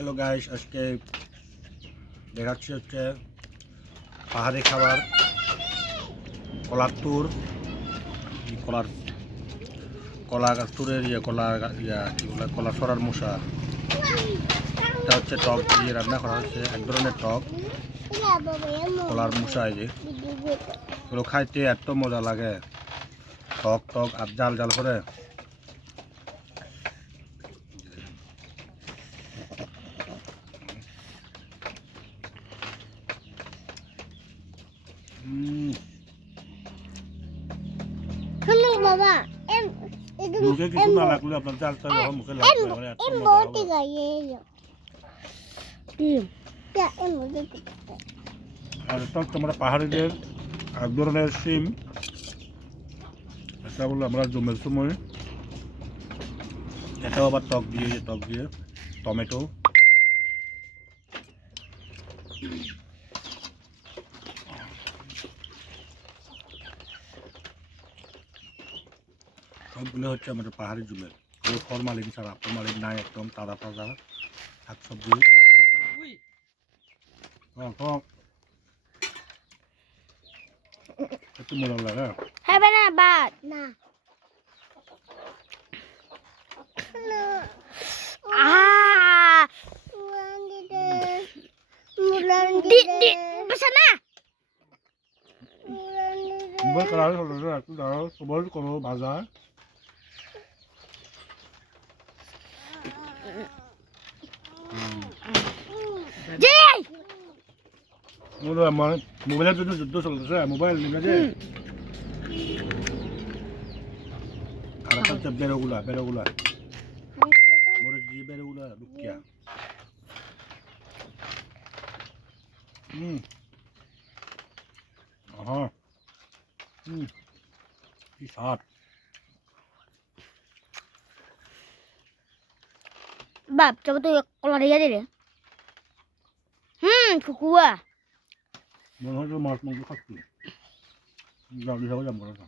Hello guys, আজকে দেখাচ্ছি হচ্ছে পাহাড়ি খাবার, কলার তুর কলার, কলা তুরের ইয়ে কলা ইয়া, কি বলে, কলা সরার মশা। এটা হচ্ছে টক দিয়ে রান্না করা হচ্ছে, এক ধরনের টক। কলার মশা এই যে। এগুলো খাইতে এত মজা লাগে। টক টক, আর জাল জাল করে। শুনুন বাবা এম মুখে কিছু না লাগলে আপনার যখন মুখে লাগবে এম মজা বটি হবে। এলো হুম তা এম বটি আর এটা আমরা পাহাড়িদের এক ধরনের সিম। এটা বলল আমরা জমের সময়। এটাও আবার টক দিয়ে টক দিয়ে টমেটো। সবগুলো হচ্ছে আমাদের পাহাড়ি জুমের কোনো ফরমালিন ছাড়া ফরমালিন নাই একদম তাজা তাজা শাক সবজি। হ্যাঁ হ্যাঁ একটু মজা লাগে হবে না বাদ না। আহ! মুলান দিতে মুলান দি দিতে দি bisa না মুলান দিতে মোবাইল কালার হলো যে একটু দাঁড়াও সবল করো ভাজা যে মোবাইল আমার মোবাইলের জন্য যুদ্ধ চলতেছে মোবাইল নিবে যে আর একটা বেরোগুলা বেরোগুলা মোরে দিয়ে বেরোগুলা লুকিয়া হুম আহা হুম কি স্বাদ বাপ coba tuh kalau dia deh hmm kukuah মনে হয় মাছ মাংস খাচ্ছি হিসাবে জাম করা